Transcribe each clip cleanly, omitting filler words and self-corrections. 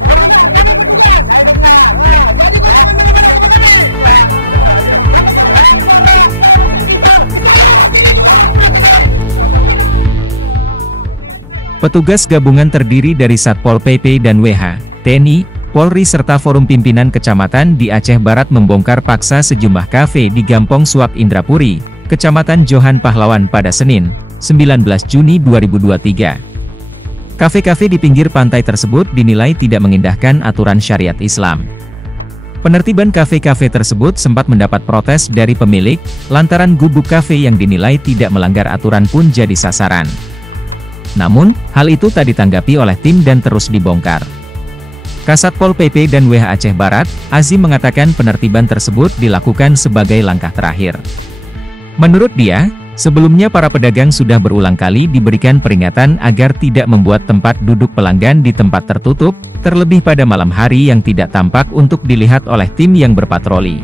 Oh, dengar, kami bertugas. Saya dengar. Jadi kau jangan mana-mana sama kami. Ya. Kamu lapor itu. Saya orang sini juga budak ini. Petugas gabungan terdiri dari Satpol PP dan WH, TNI, Polri serta Forum Pimpinan Kecamatan di Aceh Barat membongkar paksa sejumlah kafe di Gampong Suak Indrapuri, Kecamatan Johan Pahlawan pada Senin, 19 Juni 2023. Kafe-kafe di pinggir pantai tersebut dinilai tidak mengindahkan aturan syariat Islam. Penertiban kafe-kafe tersebut sempat mendapat protes dari pemilik, lantaran gubuk kafe yang dinilai tidak melanggar aturan pun jadi sasaran. Namun, hal itu tak ditanggapi oleh tim dan terus dibongkar. Kasatpol PP dan WH Aceh Barat, Azim mengatakan penertiban tersebut dilakukan sebagai langkah terakhir. Menurut dia, sebelumnya para pedagang sudah berulang kali diberikan peringatan agar tidak membuat tempat duduk pelanggan di tempat tertutup, terlebih pada malam hari yang tidak tampak untuk dilihat oleh tim yang berpatroli.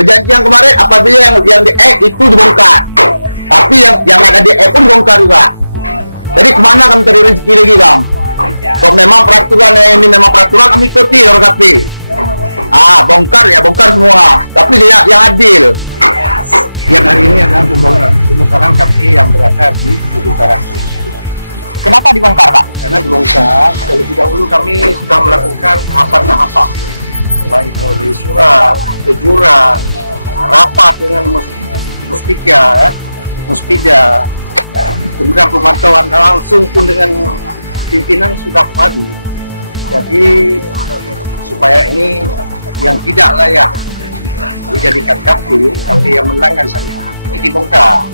Perjanjian kemarin apabila yang di itu dibongkar, tapi yang ada di pun dibongkar juga. Jadi kemana kami cari rezeki lagi, Bang? Kalau memang peraturan ini memang peraturan, kami ikuti orang kafe. Bongkar ya bongkar semua, tapi dia yang adil. Yang hari ini adalah pembongkaran kafe yang berada di Utara. Kenapa dibongkar, Pak? Karena dibongkar, terlebih dahulu kami sudah melakukan tahapan-tahapan, baik melalui surat, teguran, rapat dengan muspida, kemudian pemantauan langsung pun dengan pimpinan sudah maju. Jadi supaya ini yang tidak layak dijadikan kafe yang melanggar syariat ini dibongkar.